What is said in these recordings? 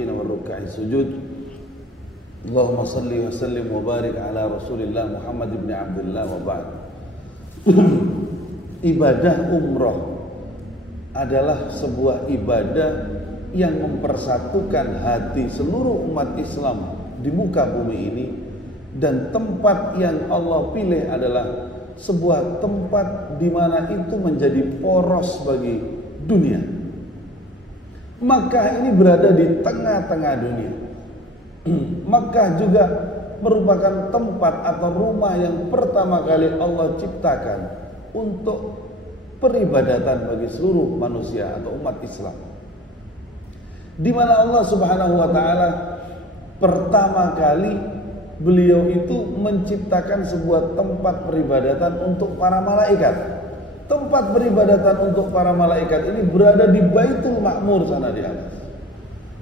والركع السجود اللهم صل وسلم وبارك على Rasulillah Muhammad ibn Abdullah wa ba'd. Ibadah umroh adalah sebuah ibadah yang mempersatukan hati seluruh umat Islam di muka bumi ini, dan tempat yang Allah pilih adalah sebuah tempat di mana itu menjadi poros bagi dunia. Makkah ini berada di tengah-tengah dunia. Makkah juga merupakan tempat atau rumah yang pertama kali Allah ciptakan untuk peribadatan bagi seluruh manusia atau umat Islam, di mana Allah Subhanahu wa taala pertama kali beliau itu menciptakan sebuah tempat peribadatan untuk para malaikat. Tempat peribadatan untuk para malaikat ini berada di Baitul Ma'mur sana di atas.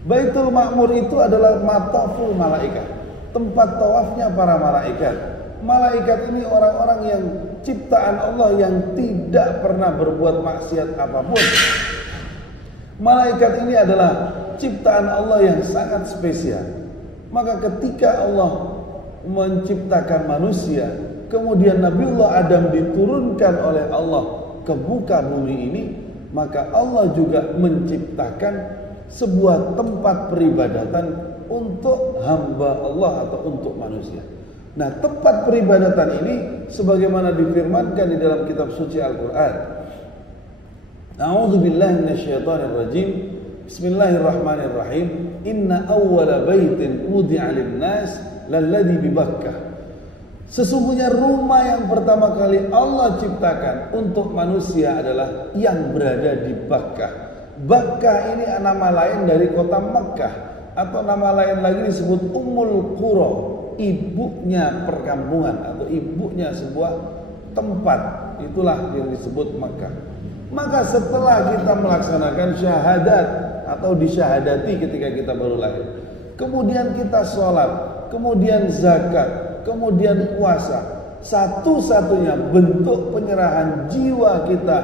Baitul Ma'mur itu adalah mataful malaikat, tempat tawafnya para malaikat. Malaikat ini orang-orang yang ciptaan Allah yang tidak pernah berbuat maksiat apapun. Malaikat ini adalah ciptaan Allah yang sangat spesial. Maka ketika Allah menciptakan manusia, kemudian Nabiullah Adam diturunkan oleh Allah ke muka bumi ini, maka Allah juga menciptakan sebuah tempat peribadatan untuk hamba Allah atau untuk manusia. Nah, tempat peribadatan ini sebagaimana difirmankan di dalam kitab suci Al-Quran. A'udzubillahi minasyaitonirrajim. Bismillahirrahmanirrahim. Inna awwala baitin wudi'a lin-nas lalladzi bi Bakkah. Sesungguhnya rumah yang pertama kali Allah ciptakan untuk manusia adalah yang berada di Bakkah. Bakkah ini nama lain dari kota Makkah, atau nama lain lagi disebut Ummul Qura, ibunya perkampungan atau ibunya sebuah tempat. Itulah yang disebut Makkah. Maka setelah kita melaksanakan syahadat atau disyahadati ketika kita baru lahir, kemudian kita sholat, kemudian zakat, kemudian puasa, satu-satunya bentuk penyerahan jiwa kita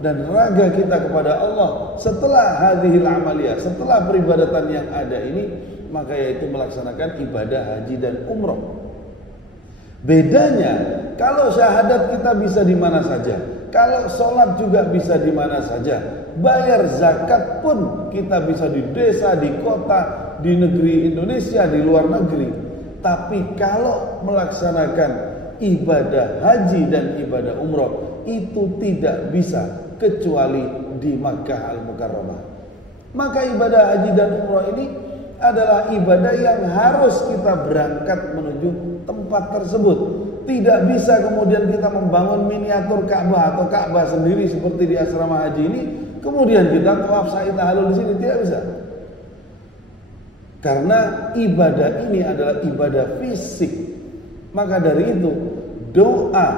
dan raga kita kepada Allah setelah hadhil amaliyah, setelah peribadatan yang ada ini, maka yaitu melaksanakan ibadah haji dan umroh. Bedanya, kalau syahadat kita bisa di mana saja, kalau sholat juga bisa di mana saja, bayar zakat pun kita bisa di desa, di kota, di negeri Indonesia, di luar negeri. Tapi kalau melaksanakan ibadah haji dan ibadah umroh itu tidak bisa kecuali di Makkah Al-Mukarramah. Maka ibadah haji dan umroh ini adalah ibadah yang harus kita berangkat menuju tempat tersebut. Tidak bisa kemudian kita membangun miniatur Ka'bah atau Ka'bah sendiri seperti di asrama haji ini, kemudian kita tawaf sa'i tahallul di sini, tidak bisa. Karena ibadah ini adalah ibadah fisik. Maka dari itu, doa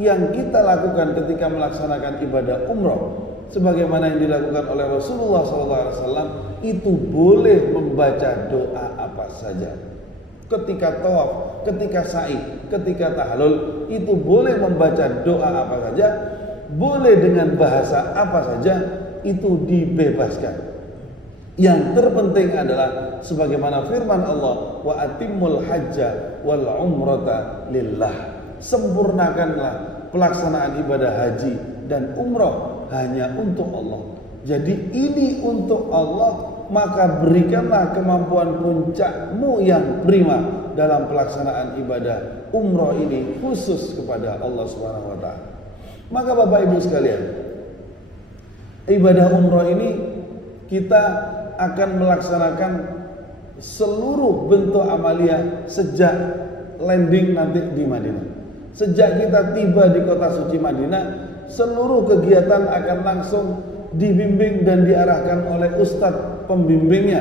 yang kita lakukan ketika melaksanakan ibadah umroh, sebagaimana yang dilakukan oleh Rasulullah SAW, itu boleh membaca doa apa saja. Ketika tawaf, ketika sa'i, ketika tahallul, itu boleh membaca doa apa saja, boleh dengan bahasa apa saja, itu dibebaskan. Yang terpenting adalah sebagaimana firman Allah, wa atimmul hajja wal umrata lillah. Sempurnakanlah pelaksanaan ibadah haji dan umrah hanya untuk Allah. Jadi ini untuk Allah, maka berikanlah kemampuan puncakmu yang prima dalam pelaksanaan ibadah umrah ini khusus kepada Allah Subhanahu wa taala. Maka Bapak Ibu sekalian, ibadah umrah ini kita akan melaksanakan seluruh bentuk amalia sejak landing nanti di Madinah. Sejak kita tiba di kota suci Madinah, seluruh kegiatan akan langsung dibimbing dan diarahkan oleh ustadz pembimbingnya.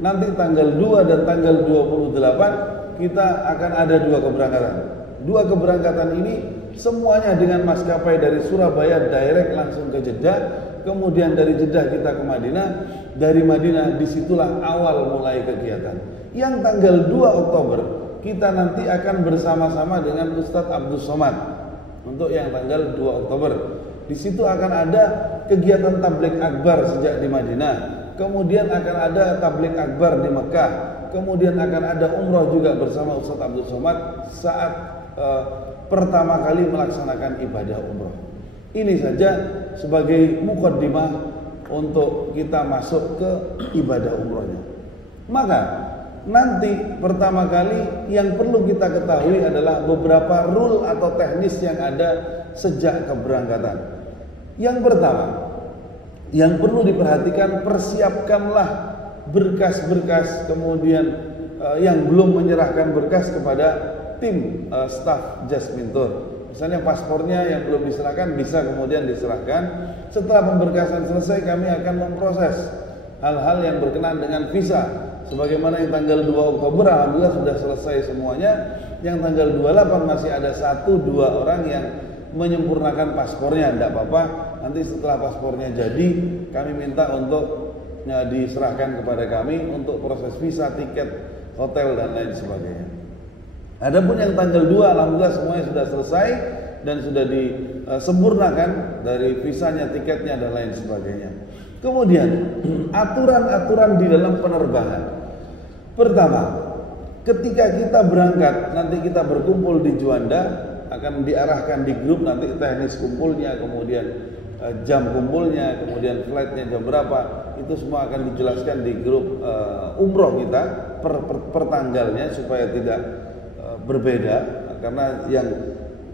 Nanti tanggal 2 dan tanggal 28 kita akan ada dua keberangkatan. Dua keberangkatan ini semuanya dengan maskapai dari Surabaya direct langsung ke Jeddah. Kemudian dari Jeddah kita ke Madinah. Dari Madinah disitulah awal mulai kegiatan. Yang tanggal 2 Oktober kita nanti akan bersama-sama dengan Ustadz Abdul Somad. Untuk yang tanggal 2 Oktober di situ akan ada kegiatan tabligh akbar sejak di Madinah. kemudian akan ada tabligh akbar di Mekah, kemudian akan ada umroh juga bersama Ustaz Abdul Somad saat pertama kali melaksanakan ibadah umroh. Ini saja sebagai mukaddimah untuk kita masuk ke ibadah umrohnya. Maka nanti pertama kali yang perlu kita ketahui adalah beberapa rule atau teknis yang ada sejak keberangkatan. Yang pertama, yang perlu diperhatikan, persiapkanlah berkas-berkas, kemudian yang belum menyerahkan berkas kepada tim staf Jasmine Tour. Misalnya paspornya yang belum diserahkan bisa kemudian diserahkan. Setelah pemberkasan selesai, kami akan memproses hal-hal yang berkenaan dengan visa. Sebagaimana yang tanggal 2 Oktober alhamdulillah sudah selesai semuanya. Yang tanggal 28 masih ada 1-2 orang yang menyempurnakan paspornya. Tidak apa-apa, nanti setelah paspornya jadi kami minta untuk diserahkan kepada kami untuk proses visa, tiket, hotel dan lain sebagainya. Adapun yang tanggal 2 alhamdulillah semuanya sudah selesai dan sudah disempurnakan dari visanya, tiketnya dan lain sebagainya. Kemudian aturan-aturan di dalam penerbangan. Pertama, ketika kita berangkat, nanti kita berkumpul di Juanda, akan diarahkan di grup nanti teknis kumpulnya, kemudian jam kumpulnya, kemudian flightnya jam berapa, itu semua akan dijelaskan di grup umroh kita per tanggalnya supaya tidak berbeda, karena yang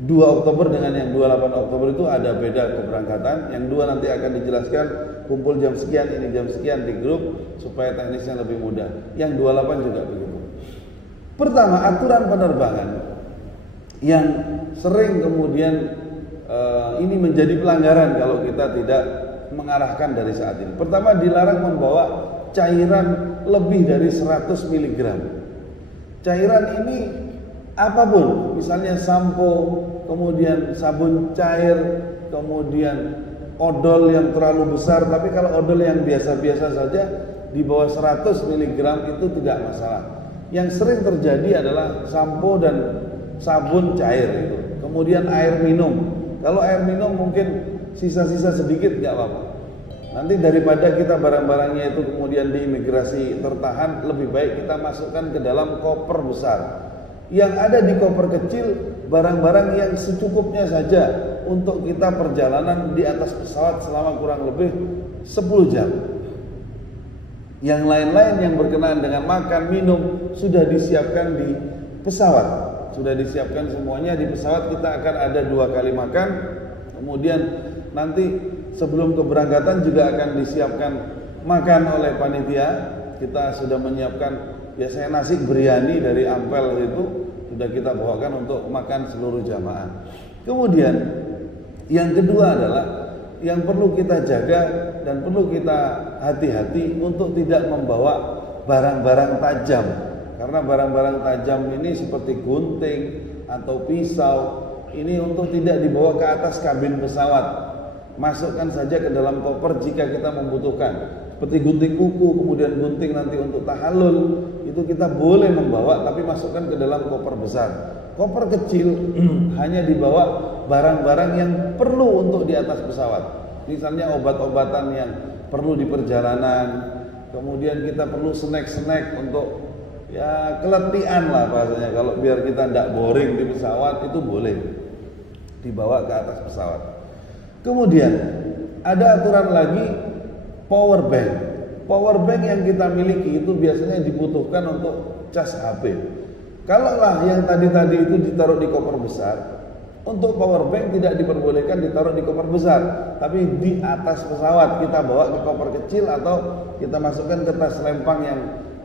2 Oktober dengan yang 28 Oktober itu ada beda keberangkatan. Yang 2 nanti akan dijelaskan kumpul jam sekian, ini jam sekian di grup supaya teknisnya lebih mudah. Yang 28 juga begitu. Pertama, aturan penerbangan yang sering kemudian ini menjadi pelanggaran kalau kita tidak mengarahkan dari saat ini. Pertama, dilarang membawa cairan lebih dari 100 mg. Cairan ini apapun, misalnya sampo, kemudian sabun cair, kemudian odol yang terlalu besar. Tapi kalau odol yang biasa-biasa saja di bawah 100 mg itu tidak masalah. Yang sering terjadi adalah sampo dan sabun cair itu. Kemudian air minum. Kalau air minum mungkin sisa-sisa sedikit nggak apa-apa. Nanti daripada kita barang-barangnya itu kemudian di imigrasi tertahan, lebih baik kita masukkan ke dalam koper besar. Yang ada di koper kecil, barang-barang yang secukupnya saja untuk kita perjalanan di atas pesawat selama kurang lebih 10 jam. Yang lain-lain yang berkenaan dengan makan, minum sudah disiapkan di pesawat. Sudah disiapkan semuanya di pesawat. Kita akan ada 2 kali makan. Kemudian nanti sebelum keberangkatan juga akan disiapkan makan oleh panitia. Kita sudah menyiapkan biasanya nasi biryani dari Ampel itu sudah kita bawakan untuk makan seluruh jamaah. Kemudian yang kedua adalah yang perlu kita jaga dan perlu kita hati-hati untuk tidak membawa barang-barang tajam. Karena barang-barang tajam ini seperti gunting atau pisau, ini untuk tidak dibawa ke atas kabin pesawat. Masukkan saja ke dalam koper jika kita membutuhkan. Seperti gunting kuku, kemudian gunting nanti untuk tahallul, itu kita boleh membawa, tapi masukkan ke dalam koper besar. Koper kecil hanya dibawa barang-barang yang perlu untuk di atas pesawat. Misalnya obat-obatan yang perlu di perjalanan, kemudian kita perlu snack-snack untuk ya keletihan lah bahasanya. Kalau biar kita tidak boring di pesawat, itu boleh dibawa ke atas pesawat. Kemudian ada aturan lagi, power bank. Power bank yang kita miliki itu biasanya dibutuhkan untuk cas HP. Kalaulah yang tadi itu ditaruh di koper besar, untuk power bank tidak diperbolehkan ditaruh di koper besar, tapi di atas pesawat kita bawa ke koper kecil atau kita masukkan ke tas lempang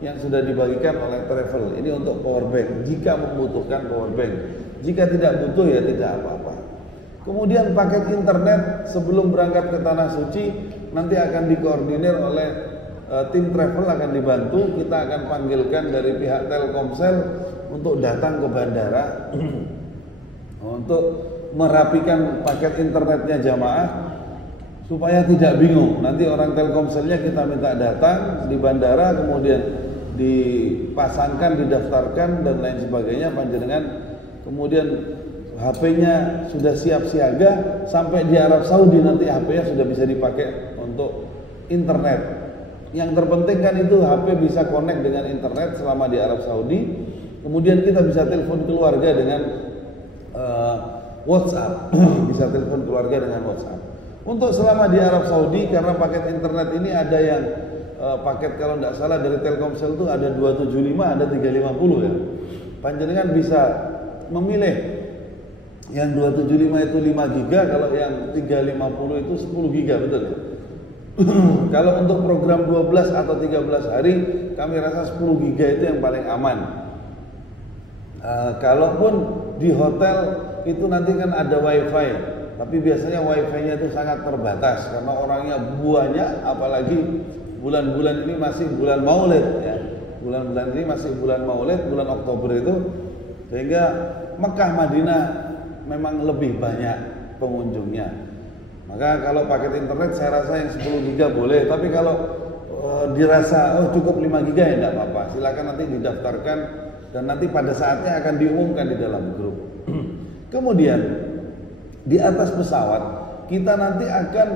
yang sudah dibagikan oleh travel. Ini untuk power bank jika membutuhkan power bank. Jika tidak butuh ya tidak apa-apa. Kemudian paket internet sebelum berangkat ke Tanah Suci nanti akan dikoordinir oleh tim travel, akan dibantu. Kita akan panggilkan dari pihak Telkomsel untuk datang ke bandara untuk merapikan paket internetnya jamaah supaya tidak bingung. Nanti orang Telkomselnya kita minta datang di bandara, kemudian dipasangkan, didaftarkan dan lain sebagainya panjenengan, kemudian HP-nya sudah siap siaga sampai di Arab Saudi, nanti HP-nya sudah bisa dipakai untuk internet. Yang terpenting kan itu HP bisa connect dengan internet selama di Arab Saudi. Kemudian kita bisa telepon keluarga dengan WhatsApp. Bisa telepon keluarga dengan WhatsApp. Untuk selama di Arab Saudi, karena paket internet ini ada yang paket kalau tidak salah dari Telkomsel itu ada 275, ada 350 ya. Panjenengan bisa memilih yang 275 itu 5 giga, kalau yang 350 itu 10 giga, betul ya? Kalau untuk program 12 atau 13 hari, kami rasa 10 giga itu yang paling aman. Kalaupun di hotel itu nanti kan ada wifi, tapi biasanya wifi-nya itu sangat terbatas karena orangnya banyak, apalagi bulan-bulan ini masih bulan Maulid ya. Bulan-bulan ini masih bulan Maulid, bulan Oktober itu, sehingga Mekah Madinah memang lebih banyak pengunjungnya. Maka kalau paket internet saya rasa yang 10 giga boleh, tapi kalau dirasa cukup 5 giga ya tidak apa-apa. Silakan nanti didaftarkan dan nanti pada saatnya akan diumumkan di dalam grup. Kemudian di atas pesawat kita nanti akan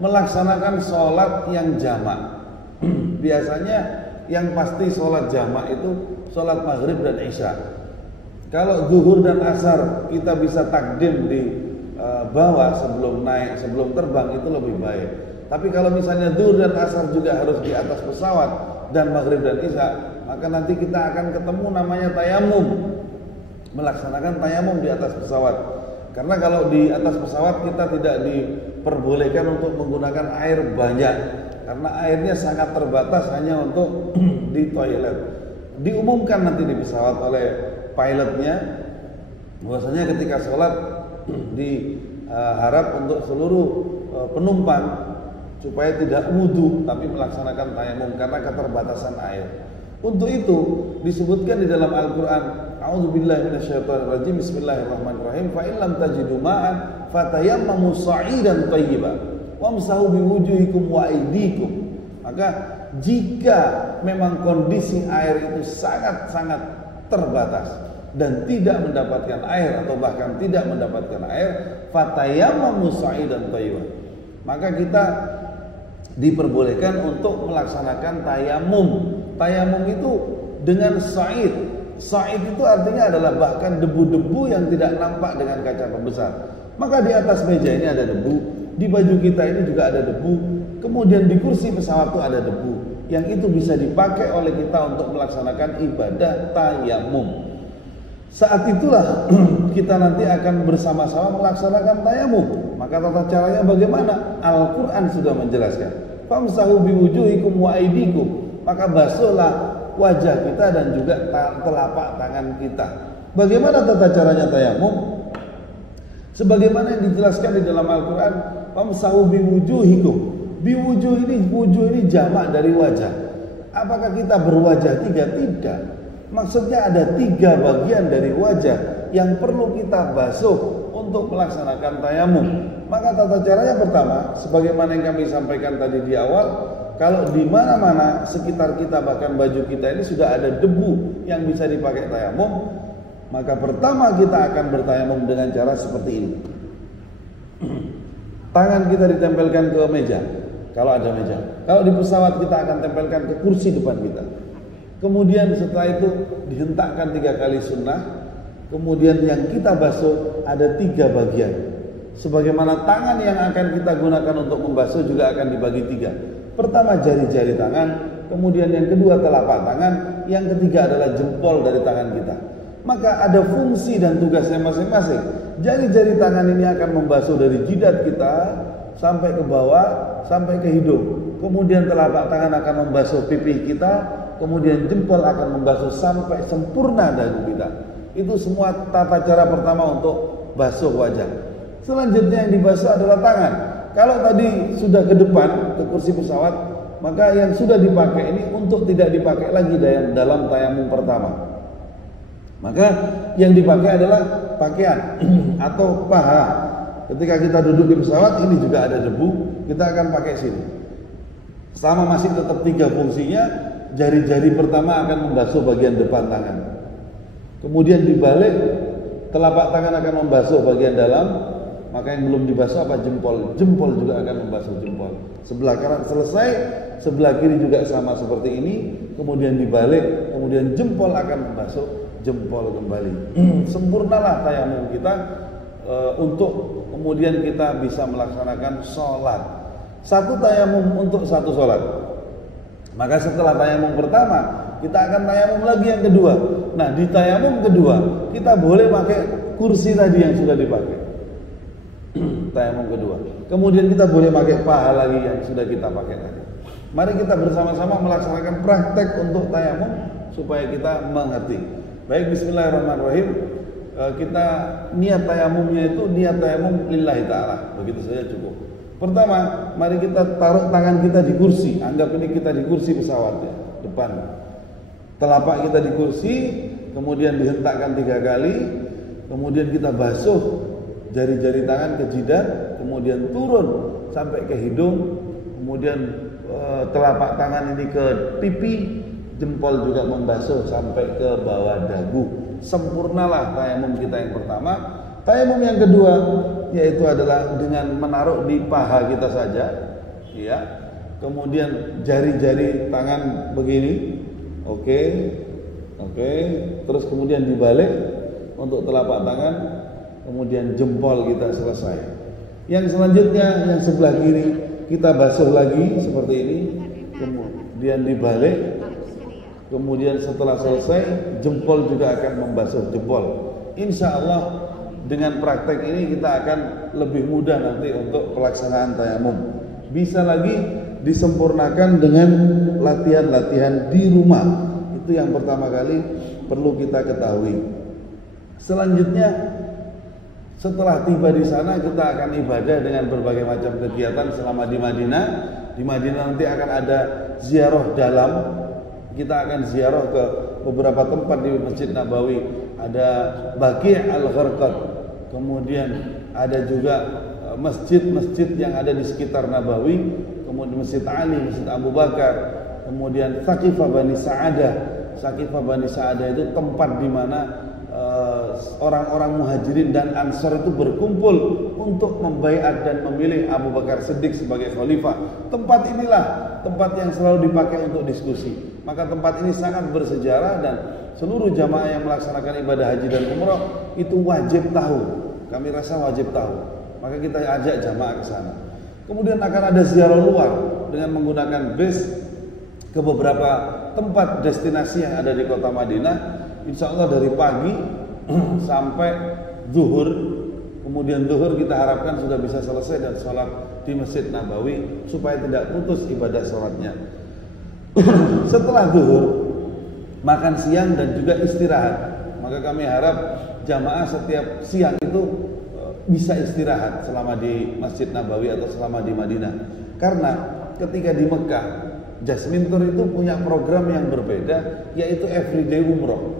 melaksanakan sholat yang jamak. Biasanya yang pasti sholat jamak itu sholat maghrib dan isya. Kalau zuhur dan asar kita bisa takdim di bawah sebelum naik, sebelum terbang, itu lebih baik. Tapi kalau misalnya zuhur dan asar juga harus di atas pesawat dan maghrib dan isya, maka nanti kita akan ketemu namanya tayamum, melaksanakan tayamum di atas pesawat. Karena kalau di atas pesawat kita tidak diperbolehkan untuk menggunakan air banyak, karena airnya sangat terbatas hanya untuk di toilet. Diumumkan nanti di pesawat oleh pilotnya bahwasanya ketika sholat diharap untuk seluruh penumpang supaya tidak wudhu tapi melaksanakan tayamum karena keterbatasan air. Untuk itu disebutkan di dalam Al-Quran, a'udzubillahi minasyaitonirrajim, bismillahirrahmanirrahim, fa in lam tajidu ma'an fatayammamu sa'idan thayyiban wamsahu biwujuhikum wa aydikum. Maka jika memang kondisi air itu sangat-sangat terbatas dan tidak mendapatkan air atau bahkan tidak mendapatkan air, fatayammamu sa'idan thayyiban, maka kita diperbolehkan untuk melaksanakan tayamum. Tayamum itu dengan sa'id. Sa'id itu artinya adalah bahkan debu-debu yang tidak nampak dengan kaca pembesar. Maka di atas meja ini ada debu, di baju kita ini juga ada debu, kemudian di kursi pesawat itu ada debu, yang itu bisa dipakai oleh kita untuk melaksanakan ibadah tayamum. Saat itulah kita nanti akan bersama-sama melaksanakan tayamum. Maka tata caranya bagaimana? Al-Quran sudah menjelaskan. Famsahu biwujuhikum wa aydikum. Maka basuhlah wajah kita dan juga telapak tangan kita. Bagaimana tata caranya tayamum? Sebagaimana yang dijelaskan di dalam Al-Quran, famsahu biwujuhikum. Biwujuh ini jamak dari wajah. Apakah kita berwajah tiga? Tidak. Maksudnya ada 3 bagian dari wajah yang perlu kita basuh untuk melaksanakan tayamum. Maka tata caranya pertama, sebagaimana yang kami sampaikan tadi di awal, kalau di mana-mana sekitar kita bahkan baju kita ini sudah ada debu yang bisa dipakai tayamum, maka pertama kita akan bertayamum dengan cara seperti ini. Tangan kita ditempelkan ke meja, kalau ada meja. Kalau di pesawat kita akan tempelkan ke kursi depan kita. Kemudian setelah itu dihentakkan 3 kali sunnah. Kemudian yang kita basuh ada 3 bagian. Sebagaimana tangan yang akan kita gunakan untuk membasuh juga akan dibagi 3. Pertama jari-jari tangan, kemudian yang kedua telapak tangan, yang ketiga adalah jempol dari tangan kita. Maka ada fungsi dan tugasnya masing-masing. Jari-jari tangan ini akan membasuh dari jidat kita sampai ke bawah, sampai ke hidung. Kemudian telapak tangan akan membasuh pipi kita, kemudian jempol akan membasuh sampai sempurna dagu kita. Itu semua tata cara pertama untuk basuh wajah. Selanjutnya yang dibasuh adalah tangan. Kalau tadi sudah ke depan, ke kursi pesawat, maka yang sudah dipakai ini untuk tidak dipakai lagi dalam tayamum pertama. Maka yang dipakai adalah pakaian atau paha. Ketika kita duduk di pesawat, ini juga ada debu, kita akan pakai sini. Sama masih tetap 3 fungsinya. Jari-jari pertama akan membasuh bagian depan tangan. Kemudian dibalik, telapak tangan akan membasuh bagian dalam. Maka yang belum dibasuh apa? Jempol. Jempol juga akan membasuh jempol. Sebelah kanan selesai, sebelah kiri juga sama seperti ini, kemudian dibalik, kemudian jempol akan membasuh jempol kembali. Sempurnalah tayamum kita untuk kemudian kita bisa melaksanakan sholat. Satu tayamum untuk satu sholat. Maka setelah tayamum pertama, kita akan tayamum lagi yang kedua. Nah, di tayamum kedua kita boleh pakai kursi tadi yang sudah dipakai. Tayamum kedua. Kemudian kita boleh pakai paha lagi yang sudah kita pakai tadi. Mari kita bersama-sama melaksanakan praktek untuk tayamum supaya kita mengerti. Baik, bismillahirrahmanirrahim. Kita niat tayamumnya itu niat tayamum lillahi ta'ala. Begitu saja cukup. Pertama, mari kita taruh tangan kita di kursi. Anggap ini kita di kursi pesawatnya, depan. Telapak kita di kursi, kemudian dihentakkan 3 kali, kemudian kita basuh jari-jari tangan ke jidat, kemudian turun sampai ke hidung, kemudian telapak tangan ini ke pipi, jempol juga membasuh sampai ke bawah dagu. Sempurnalah tayamum kita yang pertama. Tayamum yang kedua yaitu adalah dengan menaruh di paha kita saja, ya. Kemudian jari-jari tangan begini, oke. Terus kemudian dibalik untuk telapak tangan, kemudian jempol kita selesai. Yang selanjutnya yang sebelah kiri kita basuh lagi seperti ini, kemudian dibalik, kemudian setelah selesai jempol juga akan membasuh jempol. Insya Allah dengan praktek ini kita akan lebih mudah nanti untuk pelaksanaan tayamum. Bisa lagi disempurnakan dengan latihan-latihan di rumah. Itu yang pertama kali perlu kita ketahui. Selanjutnya setelah tiba di sana kita akan ibadah dengan berbagai macam kegiatan selama di Madinah. Di Madinah nanti akan ada ziarah dalam. Kita akan ziarah ke beberapa tempat di Masjid Nabawi. Ada Baqi' Al-Gharqad, kemudian ada juga masjid-masjid yang ada di sekitar Nabawi, kemudian Masjid Ali, Masjid Abu Bakar, kemudian Saqifah Bani Sa'adah. Saqifah Bani Sa'adah itu tempat di mana orang-orang Muhajirin dan Ansor itu berkumpul untuk membaiat dan memilih Abu Bakar Siddiq sebagai khalifah. Tempat inilah tempat yang selalu dipakai untuk diskusi. Maka tempat ini sangat bersejarah dan seluruh jamaah yang melaksanakan ibadah haji dan umrah itu wajib tahu. Kami rasa wajib tahu. Maka kita ajak jamaah ke sana. Kemudian akan ada ziarah luar dengan menggunakan bis ke beberapa tempat destinasi yang ada di kota Madinah. Insya Allah dari pagi sampai zuhur. Kemudian zuhur kita harapkan sudah bisa selesai dan sholat di Masjid Nabawi supaya tidak putus ibadah sholatnya. Setelah zuhur makan siang dan juga istirahat. Maka kami harap jamaah setiap siang itu bisa istirahat selama di Masjid Nabawi atau selama di Madinah. Karena ketika di Mekah, Jasmine Tour itu punya program yang berbeda, yaitu everyday umroh.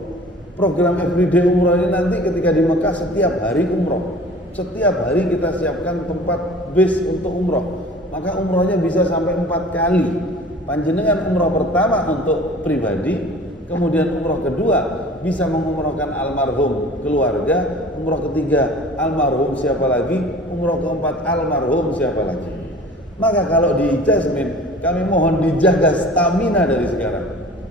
Program everyday umroh ini nanti ketika di Mekah setiap hari umroh. Setiap hari kita siapkan tempat base untuk umroh. Maka umrohnya bisa sampai 4 kali. Panjenengan umroh pertama untuk pribadi, kemudian umroh kedua bisa mengumrohkan almarhum keluarga, umroh ketiga almarhum siapa lagi, umroh keempat almarhum siapa lagi. Maka kalau di Jasmine kami mohon dijaga stamina dari sekarang.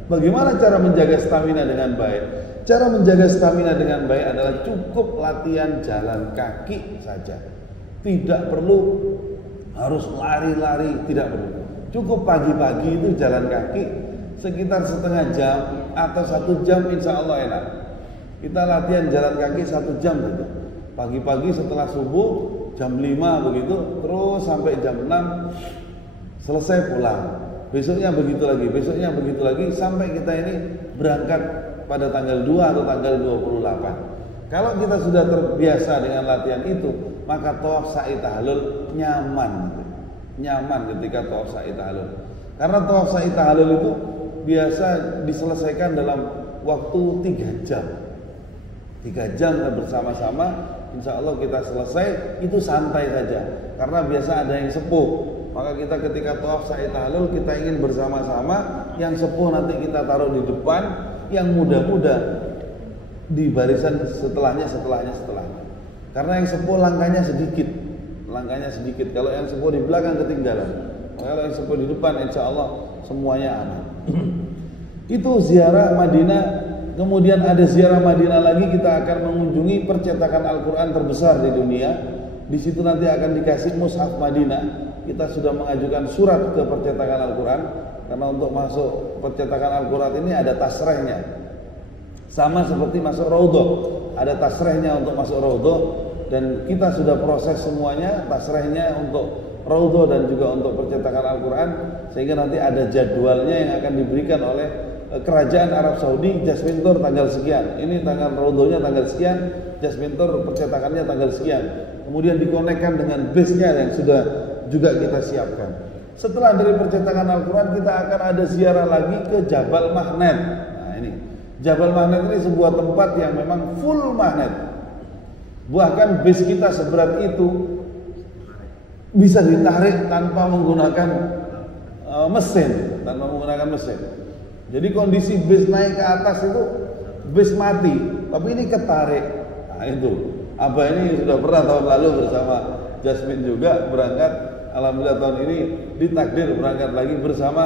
Bagaimana cara menjaga stamina dengan baik? Cara menjaga stamina dengan baik adalah cukup latihan jalan kaki saja. Tidak perlu harus lari-lari, tidak perlu. Cukup pagi-pagi itu jalan kaki sekitar setengah jam atau 1 jam, insya Allah enak. Kita latihan jalan kaki 1 jam gitu. Pagi-pagi setelah subuh jam 5 begitu, terus sampai jam 6 selesai pulang. Besoknya begitu lagi sampai kita ini berangkat pada tanggal 2 atau tanggal 28. Kalau kita sudah terbiasa dengan latihan itu, maka tawaf sa'i tahlul nyaman ketika tawaf sa'i tahlul. Karena tawaf sa'i tahlul itu biasa diselesaikan dalam waktu 3 jam. 3 jam bersama-sama, insya Allah kita selesai, itu santai saja. Karena biasa ada yang sepuh, maka kita ketika tawaf sa'i tahlul kita ingin bersama-sama. Yang sepuh nanti kita taruh di depan, yang muda-muda di barisan setelahnya. Karena yang sepuh langkahnya sedikit. Kalau yang sepuh di belakang ketinggalan. Kalau yang sepuh di depan insya Allah semuanya aman. Itu ziarah Madinah. Kemudian ada ziarah Madinah lagi, kita akan mengunjungi percetakan Al-Quran terbesar di dunia. Di situ nanti akan dikasih mushaf Madinah. Kita sudah mengajukan surat ke percetakan Al-Quran, karena untuk masuk percetakan Al-Quran ini ada tasrehnya. Sama seperti masuk raudhah, ada tasrehnya untuk masuk raudhah, dan kita sudah proses semuanya, tasrehnya untuk raudhah dan juga untuk percetakan Al-Quran, sehingga nanti ada jadwalnya yang akan diberikan oleh Kerajaan Arab Saudi. Jasmine Tour tanggal sekian, ini tanggal raudhahnya tanggal sekian, Jasmine Tour percetakannya tanggal sekian. Kemudian dikonekkan dengan base-nya yang sudah juga kita siapkan. Setelah dari percetakan Al-Quran, kita akan ada ziarah lagi ke Jabal Mahnet. Nah ini Jabal Mahnet ini sebuah tempat yang memang full magnet. Bahkan base kita seberat itu bisa ditarik tanpa menggunakan mesin, Jadi kondisi base naik ke atas itu base mati, tapi ini ketarik. Nah itu, Abah ini sudah pernah tahun lalu bersama Jasmine juga berangkat. Alhamdulillah tahun ini ditakdir berangkat lagi bersama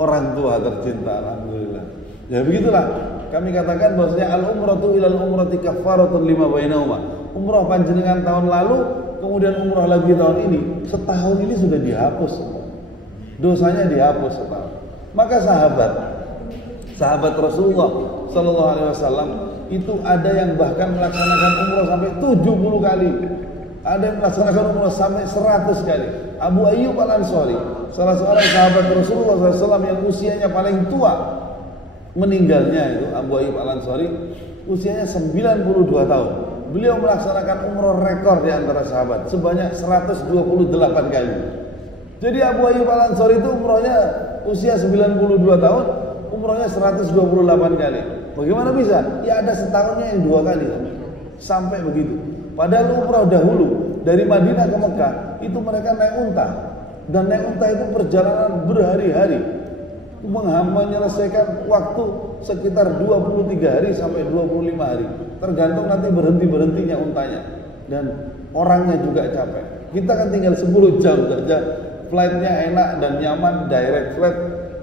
orang tua tercinta. Alhamdulillah. Ya begitulah. Kami katakan bahwasanya al-umratu ilal umrati kafaratun lima bainahuma. Umrah panjenengan tahun lalu, kemudian umrah lagi tahun ini, setahun ini sudah dihapus. Dosanya dihapus setahun. Maka sahabat Rasulullah Sallallahu Alaihi Wasallam itu ada yang bahkan melaksanakan umrah sampai 70 kali, ada yang melaksanakan umrah sampai 100 kali. Abu Ayyub Al-Ansari, salah seorang sahabat Rasulullah SAW yang usianya paling tua, meninggalnya itu Abu Ayyub Al-Ansari usianya 92 tahun. Beliau melaksanakan umrah rekor di antara sahabat sebanyak 128 kali. Jadi Abu Ayyub Al-Ansari itu umrahnya usia 92 tahun, umrahnya 128 kali. Bagaimana bisa? Ya ada setahunnya yang 2 kali sampai begitu. Padahal umrah dahulu dari Madinah ke Mekah itu mereka naik unta, dan naik unta itu perjalanan berhari-hari, menyelesaikan waktu sekitar 23 hari sampai 25 hari, tergantung nanti berhentinya untanya, dan orangnya juga capek. Kita kan tinggal 10 jam saja, flightnya enak dan nyaman, direct flight,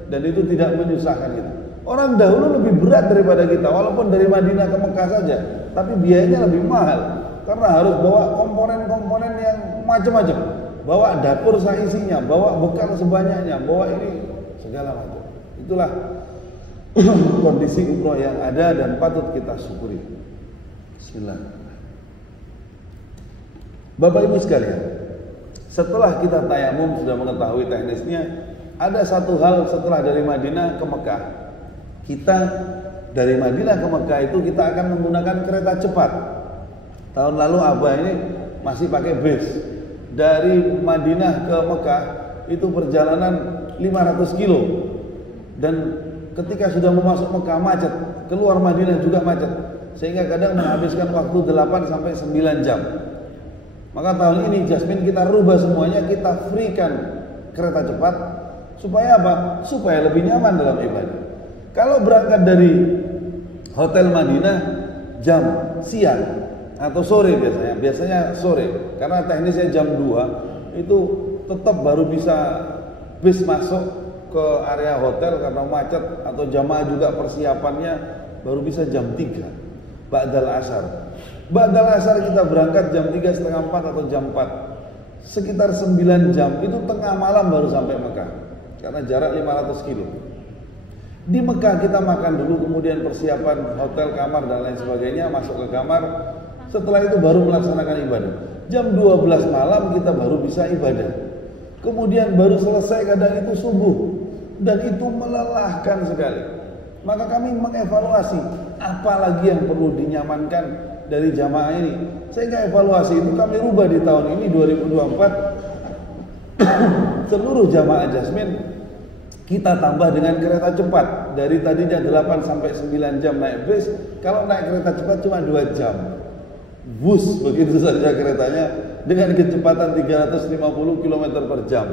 dan itu tidak menyusahkan kita. Orang dahulu lebih berat daripada kita, walaupun dari Madinah ke Mekah saja, tapi biayanya lebih mahal karena harus bawa komponen-komponen yang macam-macam, bawa dapur seisinya, bawa bekal sebanyaknya, bawa ini segala macam. Itulah kondisi umroh yang ada dan patut kita syukuri. Bismillah. Bapak Ibu sekalian, setelah kita tayamum sudah mengetahui teknisnya, ada satu hal setelah dari Madinah ke Mekah. Kita dari Madinah ke Mekah itu kita akan menggunakan kereta cepat. Tahun lalu Abah ini masih pakai bis. Dari Madinah ke Mekah itu perjalanan 500 kilo. Dan ketika sudah memasuk Mekah macet, keluar Madinah juga macet, sehingga kadang menghabiskan waktu 8 sampai 9 jam. Maka tahun ini Jasmine kita rubah semuanya, kita freekan kereta cepat. Supaya apa? Supaya lebih nyaman dalam ibadah. Kalau berangkat dari Hotel Madinah jam siang atau sore biasanya sore, karena teknisnya jam 2 itu tetap baru bisa bis masuk ke area hotel karena macet, atau jamaah juga persiapannya baru bisa jam 3 ba'dal asar. Ba'dal asar kita berangkat jam 3, setengah 4 atau jam 4, sekitar 9 jam, itu tengah malam baru sampai Mekah karena jarak 500 kilo. Di Mekah kita makan dulu, kemudian persiapan hotel, kamar dan lain sebagainya, masuk ke kamar. Setelah itu baru melaksanakan ibadah. Jam 12 malam kita baru bisa ibadah. Kemudian baru selesai kadang itu subuh, dan itu melelahkan sekali. Maka kami mengevaluasi apa lagi yang perlu dinyamankan dari jamaah ini. Sehingga evaluasi itu kami rubah di tahun ini 2024. Seluruh jamaah Jasmine kita tambah dengan kereta cepat. Dari tadinya 8 sampai 9 jam naik bis, kalau naik kereta cepat cuma 2 jam. Bus begitu saja keretanya dengan kecepatan 350 km per jam.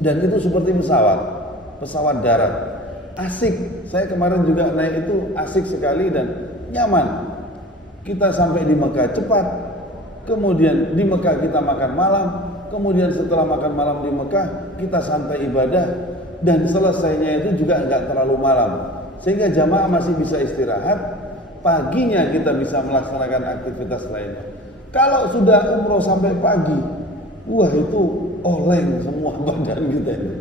Dan itu seperti pesawat darat. Asik. Saya kemarin juga naik itu asik sekali dan nyaman. Kita sampai di Mekah cepat. Kemudian di Mekah kita makan malam. kemudian setelah makan malam di Mekah kita santai ibadah, dan selesainya itu juga enggak terlalu malam, sehingga jamaah masih bisa istirahat, paginya kita bisa melaksanakan aktivitas lainnya. Kalau sudah umroh sampai pagi, wah itu oleng semua badan kita ini.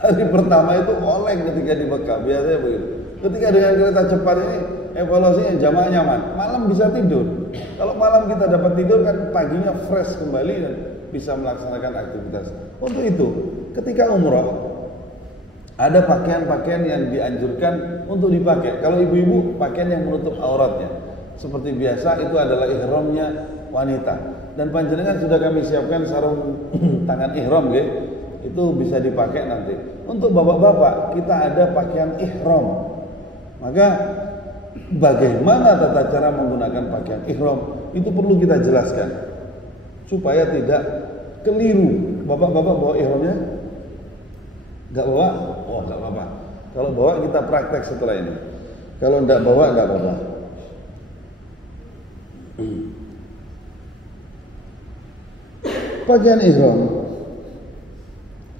Hari pertama itu oleng ketika di Mekah, biasanya begitu. Ketika dengan kereta cepat ini evaluasinya jamaah nyaman, malam bisa tidur. Kalau malam kita dapat tidur kan paginya fresh kembali dan bisa melaksanakan aktivitas. Untuk itu, ketika umroh ada pakaian-pakaian yang dianjurkan untuk dipakai. Kalau ibu-ibu, pakaian yang menutup auratnya. Seperti biasa itu adalah ihramnya wanita. Dan panjenengan sudah kami siapkan sarung tangan ihram, ya. Itu bisa dipakai nanti. Untuk bapak-bapak, kita ada pakaian ihram. Maka bagaimana tata cara menggunakan pakaian ihram itu perlu kita jelaskan supaya tidak keliru. Bapak-bapak bawa ihramnya? Enggak bawa? Oh, enggak apa-apa. Kalau bawa kita praktek setelah ini. Kalau enggak bawa enggak apa-apa. Pakaian ihram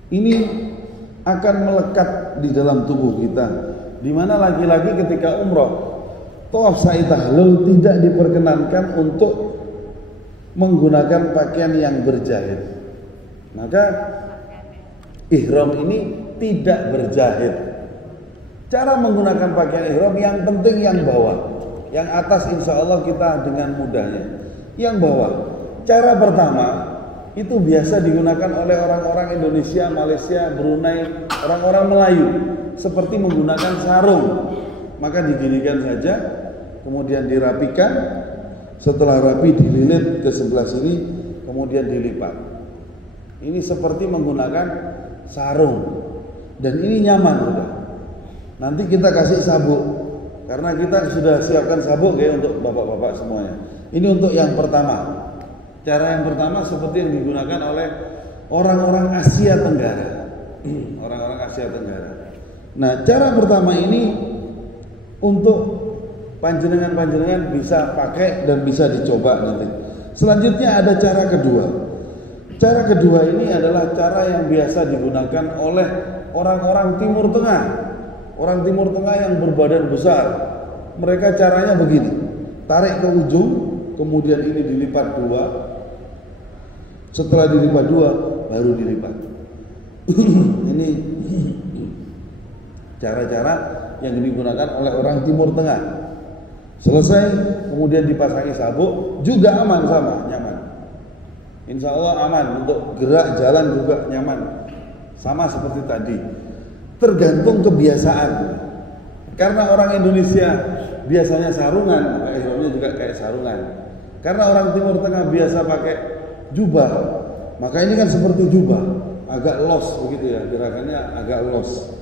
ini akan melekat di dalam tubuh kita, di mana laki-laki ketika umroh tawaf sa'i tahlul tidak diperkenankan untuk menggunakan pakaian yang berjahit. Maka ihram ini tidak berjahit. Cara menggunakan pakaian ihram yang penting yang bawah. Yang atas insya Allah kita dengan mudahnya. Yang bawah. Cara pertama itu biasa digunakan oleh orang-orang Indonesia, Malaysia, Brunei, orang-orang Melayu, seperti menggunakan sarung. Maka diginikan saja, kemudian dirapikan, setelah rapi dililit ke sebelah sini, kemudian dilipat. Ini seperti menggunakan sarung, dan ini nyaman udah. Nanti kita kasih sabuk, karena kita sudah siapkan sabuk ya untuk bapak-bapak semuanya. Ini untuk yang pertama. Cara yang pertama seperti yang digunakan oleh orang-orang Asia Tenggara. Orang-orang Asia Tenggara. Nah, cara pertama ini untuk panjenengan-panjenengan bisa pakai dan bisa dicoba nanti. Selanjutnya ada cara kedua. Cara kedua ini adalah cara yang biasa digunakan oleh orang-orang Timur Tengah. Orang Timur Tengah yang berbadan besar. Mereka caranya begini. Tarik ke ujung, kemudian ini dilipat dua. Setelah dilipat dua, baru dilipat. Ini cara-cara yang digunakan oleh orang Timur Tengah. Selesai, kemudian dipasangi sabuk, juga aman sama, nyaman. Insya Allah aman, untuk gerak jalan juga nyaman. Sama seperti tadi. Tergantung kebiasaan. Karena orang Indonesia biasanya sarungan, ihramnya juga kayak sarungan. Karena orang Timur Tengah biasa pakai jubah, maka ini kan seperti jubah, agak los begitu ya, gerakannya agak los.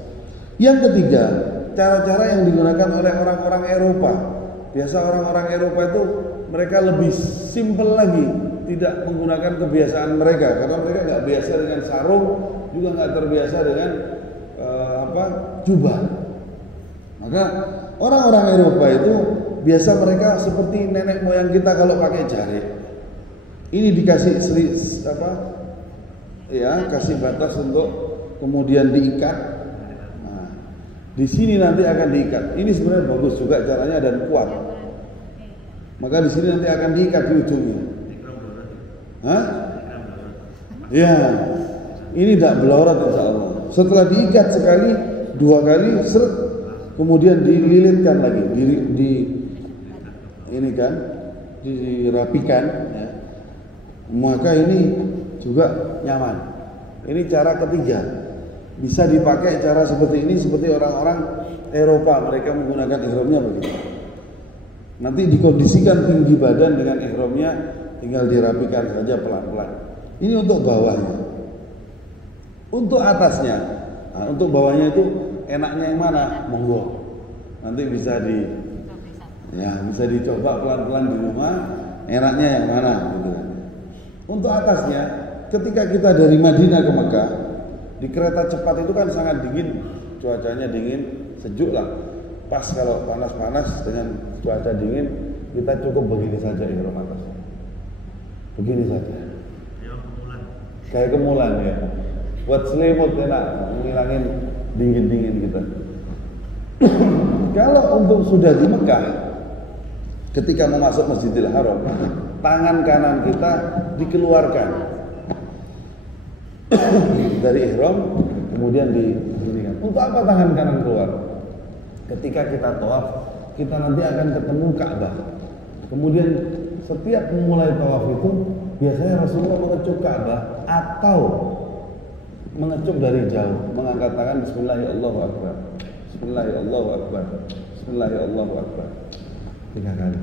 Yang ketiga, cara-cara yang digunakan oleh orang-orang Eropa. Biasa orang-orang Eropa itu mereka lebih simpel lagi, tidak menggunakan kebiasaan mereka, karena mereka nggak biasa dengan sarung, juga nggak terbiasa dengan jubah. Maka orang-orang Eropa itu biasa mereka seperti nenek moyang kita kalau pakai jarik. Ini dikasih kasih batas untuk kemudian diikat. Nah, di sini nanti akan diikat. Ini sebenarnya bagus juga caranya dan kuat. Maka di sini nanti akan diikat di ujungnya. Hah? Ya, ini tidak belaurat insya Allah. Setelah diikat sekali, dua kali, seret, kemudian dililitkan lagi, dirapikan. Ya. Maka ini juga nyaman. Ini cara ketiga. Bisa dipakai cara seperti ini seperti orang-orang Eropa, mereka menggunakan ihramnya begitu. Nanti dikondisikan tinggi badan dengan ihramnya, tinggal dirapikan saja pelan-pelan. Ini untuk bawahnya. Untuk atasnya, nah, untuk bawahnya itu enaknya yang mana? Monggo. Nanti bisa dicoba pelan-pelan di rumah. Enaknya yang mana? Gitu. Untuk atasnya, ketika kita dari Madinah ke Mekah, di kereta cepat itu kan sangat dingin, cuacanya dingin, sejuk lah. Pas kalau panas-panas dengan cuaca dingin, kita cukup begini saja ihram atasnya. Begini saja. kayak kemulan ya. Buat selimut enak, ngilangin dingin-dingin kita. Kalau untuk sudah di Mekah, ketika mau masuk Masjidil Haram, tangan kanan kita dikeluarkan dari ihram, kemudian diginikan. Untuk apa tangan kanan keluar? Ketika kita tawaf, kita nanti akan ketemu Ka'bah. Kemudian setiap memulai tawaf itu biasanya Rasulullah mengecup Ka'bah atau mengecup dari jauh, mengangkat tangan Bismillahirrahmanirrahim. Bismillahirrahmanirrahim. Bismillahirrahmanirrahim. 3 kali.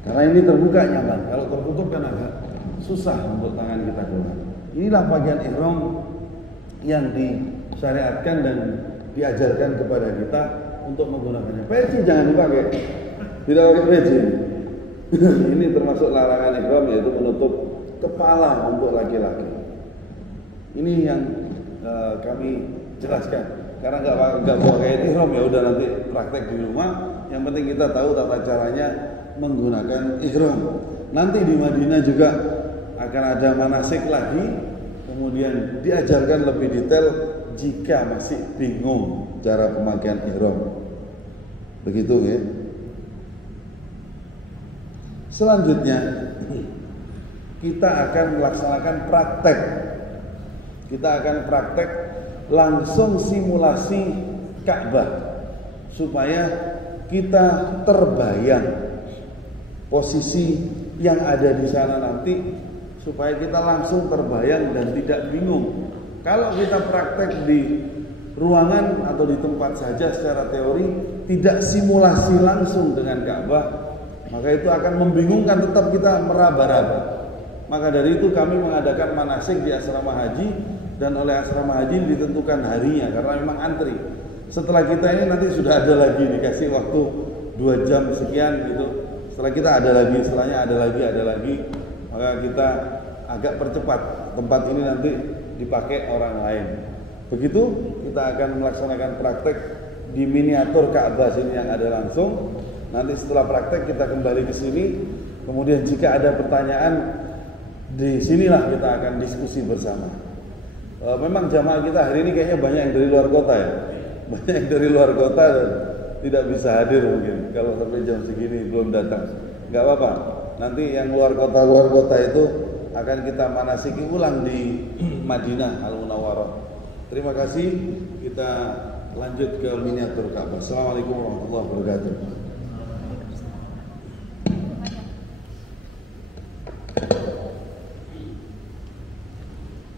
Karena ini terbuka nyaman. Kalau tertutup kan agak susah untuk tangan kita keluar. Inilah bagian ihram yang disyariatkan dan diajarkan kepada kita untuk menggunakannya. Peci jangan dipakai. Tidak pakai peci. Ini termasuk larangan ihram, yaitu menutup kepala untuk laki-laki. Ini yang kami jelaskan. Karena nggak pakai ihram ya udah nanti praktek di rumah. Yang penting kita tahu tata caranya menggunakan ihram. Nanti di Madinah juga akan ada manasik lagi, kemudian diajarkan lebih detail jika masih bingung cara pemakaian ihram. Begitu ya. Selanjutnya kita akan melaksanakan praktek. Kita akan praktek langsung simulasi Ka'bah supaya kita terbayang posisi yang ada di sana nanti, supaya kita langsung terbayang dan tidak bingung. Kalau kita praktek di ruangan atau di tempat saja secara teori, tidak simulasi langsung dengan Ka'bah, maka itu akan membingungkan, tetap kita meraba-raba. Maka dari itu kami mengadakan manasik di asrama haji, dan oleh asrama haji ditentukan harinya karena memang antri. Setelah kita ini nanti sudah ada lagi, dikasih waktu 2 jam sekian gitu. Setelah kita ada lagi, setelahnya ada lagi, maka kita agak percepat. Tempat ini nanti dipakai orang lain. Begitu kita akan melaksanakan praktek di miniatur Ka'bah sini yang ada langsung. Nanti setelah praktek kita kembali ke sini. Kemudian jika ada pertanyaan, di sinilah kita akan diskusi bersama. Memang jamaah kita hari ini kayaknya banyak yang dari luar kota ya. Banyak yang dari luar kota dan tidak bisa hadir mungkin. Kalau sampai jam segini belum datang, nggak apa-apa. Nanti yang luar kota itu akan kita manasiki ulang di Madinah Al-Munawwarah. Terima kasih. Kita lanjut ke miniatur Ka'bah. Assalamualaikum warahmatullahi wabarakatuh.